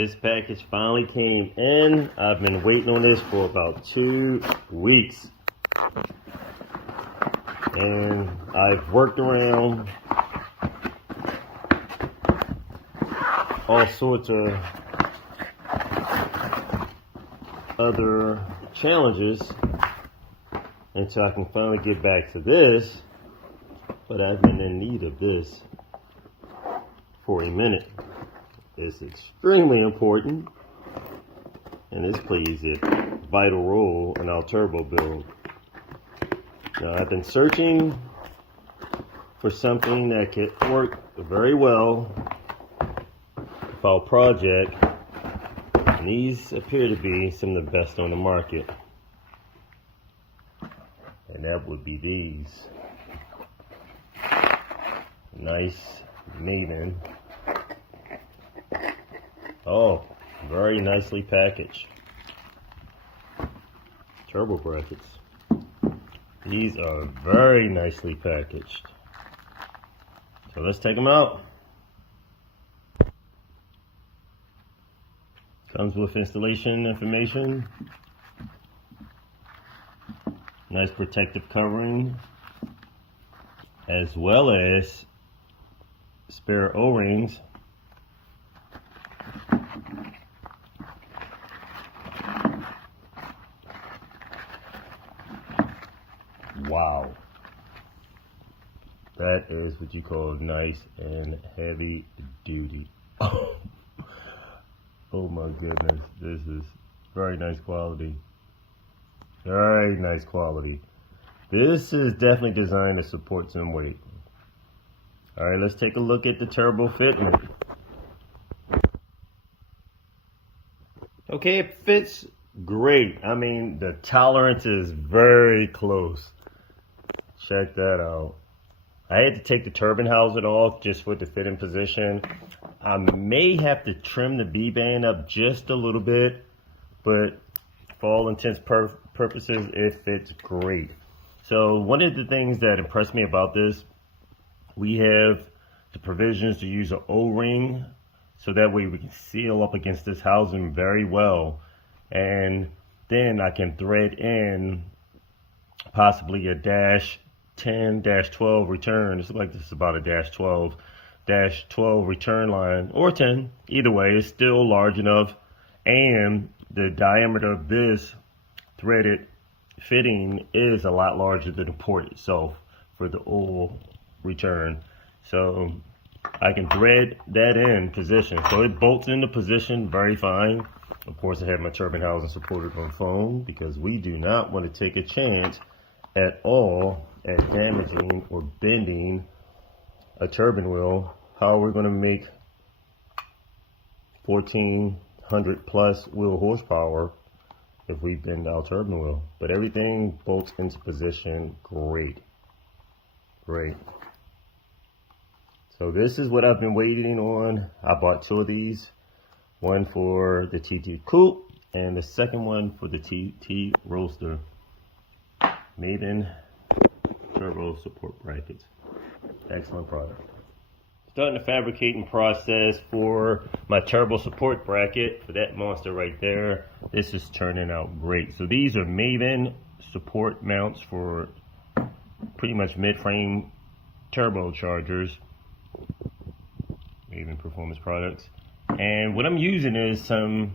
This package finally came in. I've been waiting on this for about 2 weeks. And I've worked around all sorts of other challenges until I can finally get back to this. But I've been in need of this for a minute. It's extremely important, and this plays a vital role in our turbo build. Now, I've been searching for something that could work very well with our project, and these appear to be some of the best on the market, and that would be these. Nice Maven. Oh, very nicely packaged turbo brackets. These are very nicely packaged. So let's take them out. Comes with installation information. Nice protective covering, as well as spare O-rings. Wow, that is what you call nice and heavy duty. Oh my goodness, this is very nice quality. Very nice quality. This is definitely designed to support some weight. Alright, let's take a look at the turbo fitment. Okay, it fits great. I mean, the tolerance is very close. Check that out. I had to take the turbine housing off just with the fitting position. I may have to trim the B-band up just a little bit, but for all intents purposes, it fits great. So one of the things that impressed me about this, we have the provisions to use an O-ring, so that way we can seal up against this housing very well. And then I can thread in possibly a -10-12 return. This looks like this is about a -12 return line, or 10. Either way, it's still large enough. And the diameter of this threaded fitting is a lot larger than the port itself for the oil return. So I can thread that in position. So it bolts into position very fine. Of course, I have my turbine housing supported on foam because we do not want to take a chance at all at damaging or bending a turbine wheel. How are we going to make 1400 plus wheel horsepower if we bend our turbine wheel? But everything bolts into position great. Great. So this is what I've been waiting on. I bought 2 of these. One for the TT coupe and the second one for the TT roadster. Maven turbo support brackets. Excellent product. Starting the fabricating process for my turbo support bracket for that monster right there. This is turning out great. So these are Maven support mounts for pretty much mid-frame turbochargers. Maven performance products. And what I'm using is some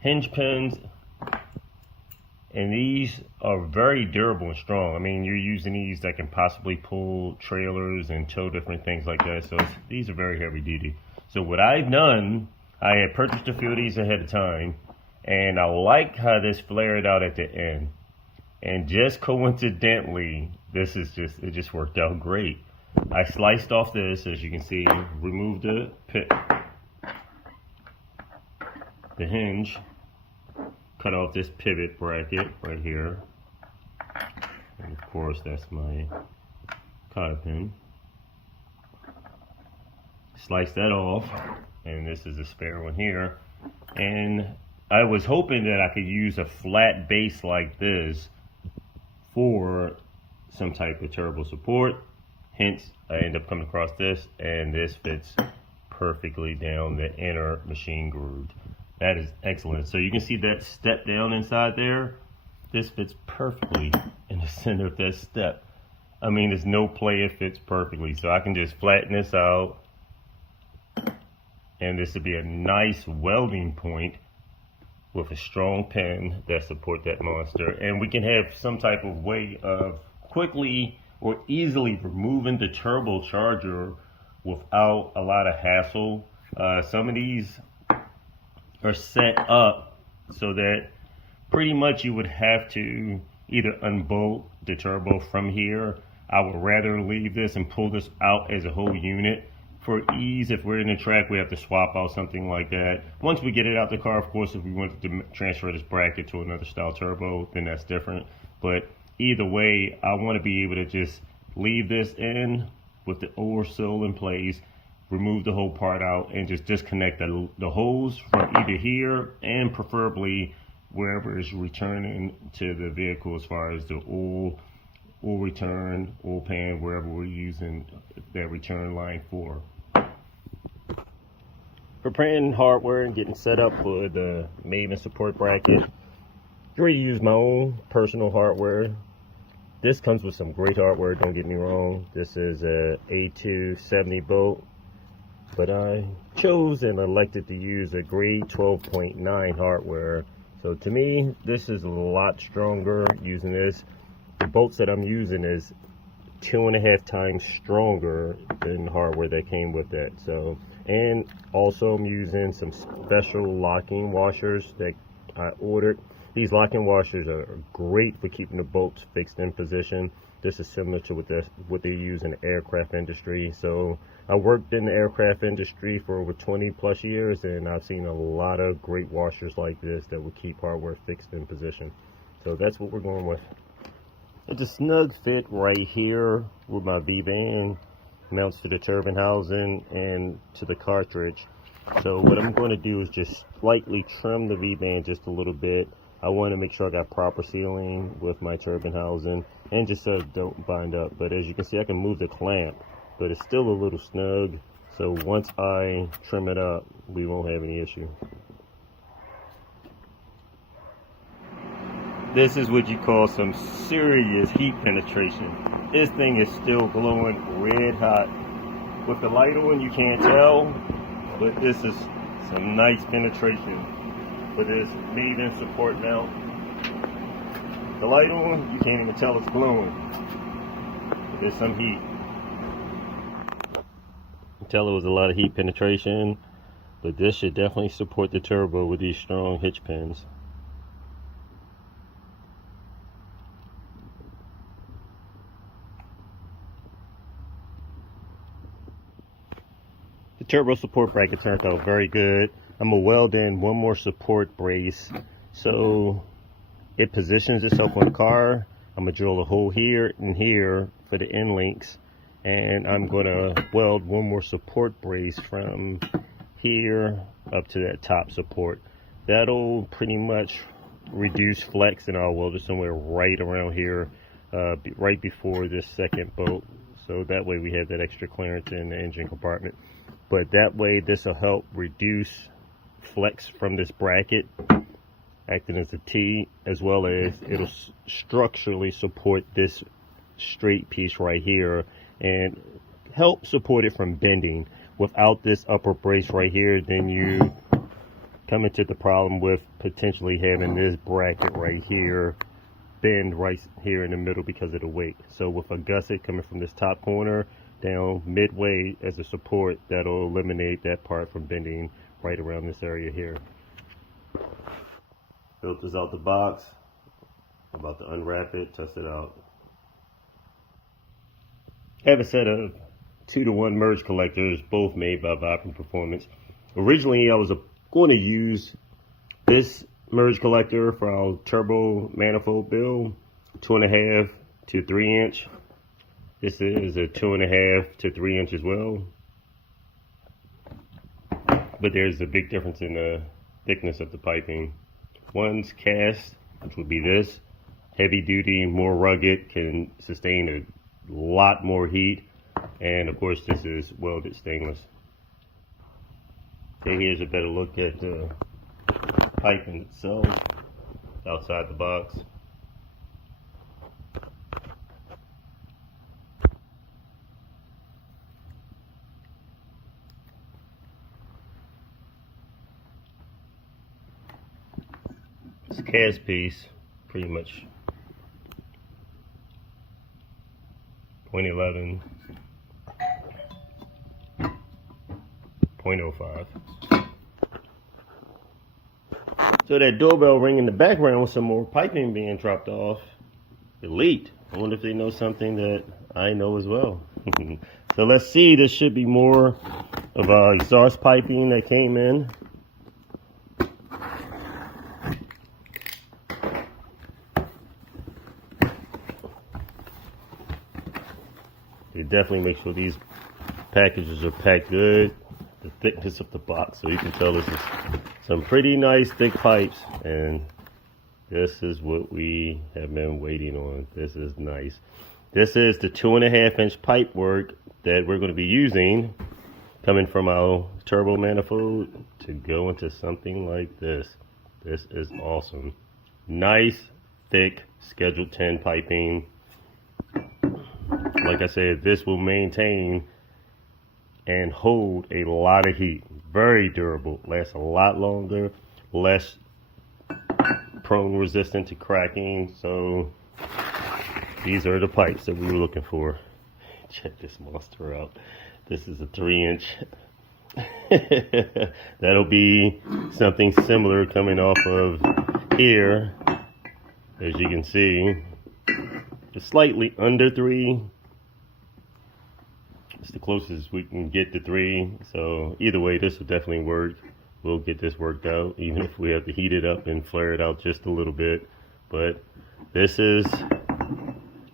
hinge pins, and these are very durable and strong. I mean, you're using these that can possibly pull trailers and tow different things like that. So these are very heavy duty. So what I've done, I had purchased a few of these ahead of time, and I like how this flared out at the end. And just coincidentally, it just worked out great. I sliced off this, as you can see, removed the hinge, cut off this pivot bracket right here, and of course that's my cotter pin. Slice that off, and this is a spare one here. And I was hoping that I could use a flat base like this for some type of turbo support. Hence, I end up coming across this, and this fits perfectly down the inner machine groove. That is excellent. So you can see that step down inside there. This fits perfectly in the center of that step. I mean, there's no play, it fits perfectly. So I can just flatten this out, and this would be a nice welding point with a strong pin that support that monster. And we can have some type of way of quickly or easily removing the turbocharger without a lot of hassle. Some of these are set up so that pretty much you would have to either unbolt the turbo from here. I would rather leave this and pull this out as a whole unit. For ease, if we're in the track, we have to swap out something like that. Once we get it out the car, of course, if we wanted to transfer this bracket to another style turbo, then that's different. But either way, I want to be able to just leave this in with the over seal in place, remove the whole part out, and just disconnect the hose from either here and preferably wherever is returning to the vehicle, as far as the oil return, oil pan, wherever we're using that return line for. Preparing hardware and getting set up for the Maven support bracket. Ready to use my own personal hardware. This comes with some great hardware, don't get me wrong. This is a A270 bolt, but I chose and elected to use a grade 12.9 hardware. So to me, this is a lot stronger using this. The bolts that I'm using is 2.5 times stronger than the hardware that came with that. So, and also I'm using some special locking washers that I ordered. These locking washers are great for keeping the bolts fixed in position. This is similar to what they use in the aircraft industry. So I worked in the aircraft industry for over 20 plus years, and I've seen a lot of great washers like this that will keep hardware fixed in position. So that's what we're going with. It's a snug fit right here with my V-band, mounts to the turbine housing and to the cartridge. So what I'm going to do is just slightly trim the V-band just a little bit. I want to make sure I got proper sealing with my turbine housing, and just so it don't bind up. But as you can see, I can move the clamp, but it's still a little snug. So once I trim it up, we won't have any issue. This is what you call some serious heat penetration. This thing is still glowing red hot. With the light on, you can't tell, but this is some nice penetration for this Maven support mount. The light on, you can't even tell it's glowing. There's some heat. You can tell it was a lot of heat penetration, but this should definitely support the turbo with these strong hitch pins. The turbo support bracket turned out very good. I'm gonna weld in one more support brace so it positions itself on the car. I'm gonna drill a hole here and here for the end links, and I'm gonna weld one more support brace from here up to that top support. That'll pretty much reduce flex, and I'll weld it somewhere right around here, right before this second bolt, so that way we have that extra clearance in the engine compartment. But that way this will help reduce flex from this bracket, acting as a T, as well as it'll structurally support this straight piece right here and help support it from bending. Without this upper brace right here, then you come into the problem with potentially having this bracket right here bend right here in the middle because of the weight. So with a gusset coming from this top corner down midway as a support, that'll eliminate that part from bending right around this area here. Built this out the box. I'm about to unwrap it, test it out. I have a set of 2-to-1 merge collectors, both made by Vibrant Performance. Originally, I was going to use this merge collector for our turbo manifold build, 2.5 to 3 inch. This is a 2.5 to 3 inch as well. But there's a big difference in the thickness of the piping. One's cast, which would be this, heavy duty, more rugged, can sustain a lot more heat. And of course, this is welded stainless. Okay, here's a better look at the piping itself outside the box. It's a cast piece, pretty much 0.11, 0.05. So that doorbell ring in the background with some more piping being dropped off, elite. I wonder if they know something that I know as well. So let's see, this should be more of our exhaust piping that came in. You definitely make sure these packages are packed good. The thickness of the box, so you can tell this is some pretty nice thick pipes, and this is what we have been waiting on. This is nice. This is the 2.5-inch pipe work that we're going to be using, coming from our turbo manifold to go into something like this. This is awesome. Nice, thick, Schedule 10 piping. Like I said, this will maintain and hold a lot of heat. Very durable, lasts a lot longer, less prone resistant to cracking. So these are the pipes that we were looking for. Check this monster out. This is a 3-inch. That'll be something similar coming off of here, as you can see. It's slightly under 3. It's the closest we can get to 3. So either way, this will definitely work. We'll get this worked out, even if we have to heat it up and flare it out just a little bit. But this is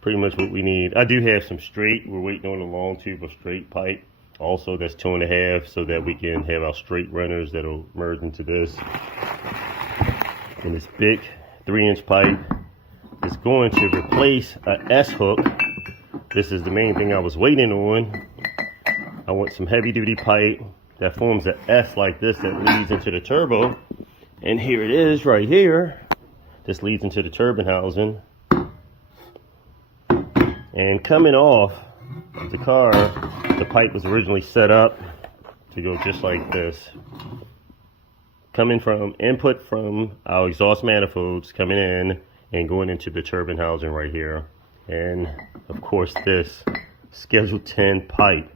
pretty much what we need. I do have some straight. We're waiting on a long tube of straight pipe. Also, that's 2.5, so that we can have our straight runners that'll merge into this. And this big 3-inch pipe is going to replace a S hook. This is the main thing I was waiting on. I want some heavy duty pipe that forms an S like this that leads into the turbo. And here it is right here. This leads into the turbine housing. And coming off of the car, the pipe was originally set up to go just like this. Coming from input from our exhaust manifolds coming in and going into the turbine housing right here. And of course this Schedule 10 pipe.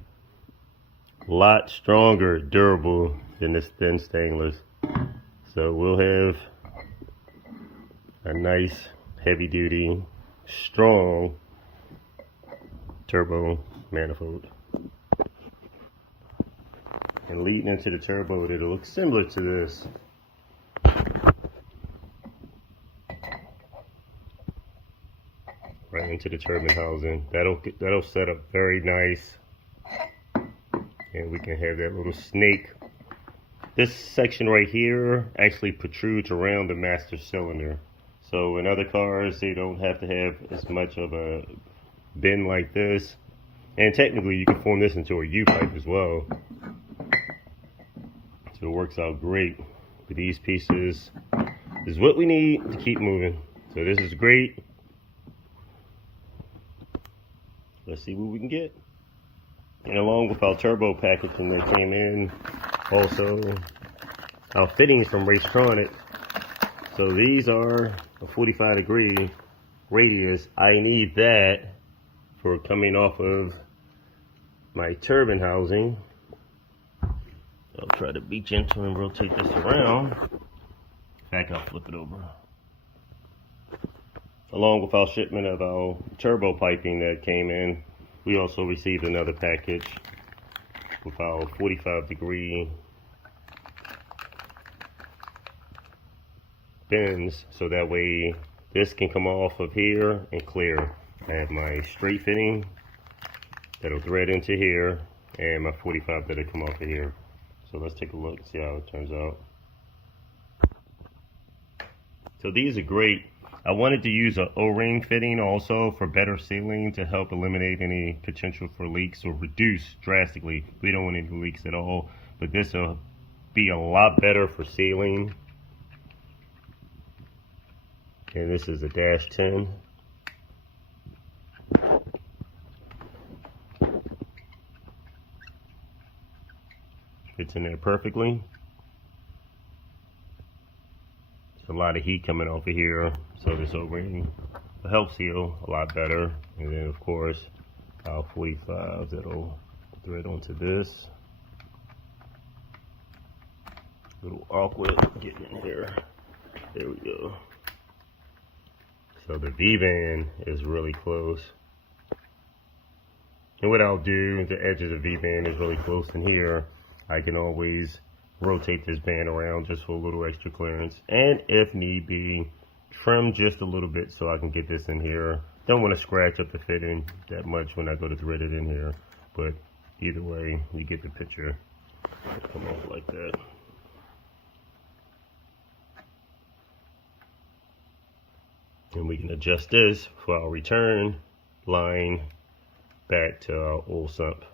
A lot stronger, durable than this thin stainless. So we'll have a nice, heavy duty, strong turbo manifold. And leading into the turbo, it'll look similar to this. Right into the turbine housing. That'll set up very nice. And we can have that little snake. This section right here actually protrudes around the master cylinder. So in other cars, they don't have to have as much of a bend like this. And technically, you can form this into a U-pipe as well. So it works out great. But these pieces is what we need to keep moving. So this is great. Let's see what we can get. And along with our turbo packaging that came in, also our fittings from Retronic. So these are a 45-degree radius. I need that for coming off of my turbine housing. I'll try to be gentle and rotate this around. In fact, I'll flip it over. Along with our shipment of our turbo piping that came in, we also received another package with our 45-degree bends, so that way this can come off of here and clear. I have my straight fitting that'll thread into here, and my 45 that'll come off of here. So let's take a look and see how it turns out. So these are great. I wanted to use an O-ring fitting also for better sealing to help eliminate any potential for leaks or reduce drastically. We don't want any leaks at all, but this will be a lot better for sealing. And this is a dash 10. Fits in there perfectly. There's a lot of heat coming off of here, so this O-ring will help seal a lot better. And then of course our 45 that'll thread onto this. A little awkward getting in here. There we go. So the V-band is really close. And what I'll do, the edge of the V-band is really close in here. I can always rotate this band around just for a little extra clearance. And if need be, trim just a little bit so I can get this in here. Don't want to scratch up the fitting that much when I go to thread it in here. But either way, you get the picture. It'll come off like that. And we can adjust this for our return line back to our oil sump.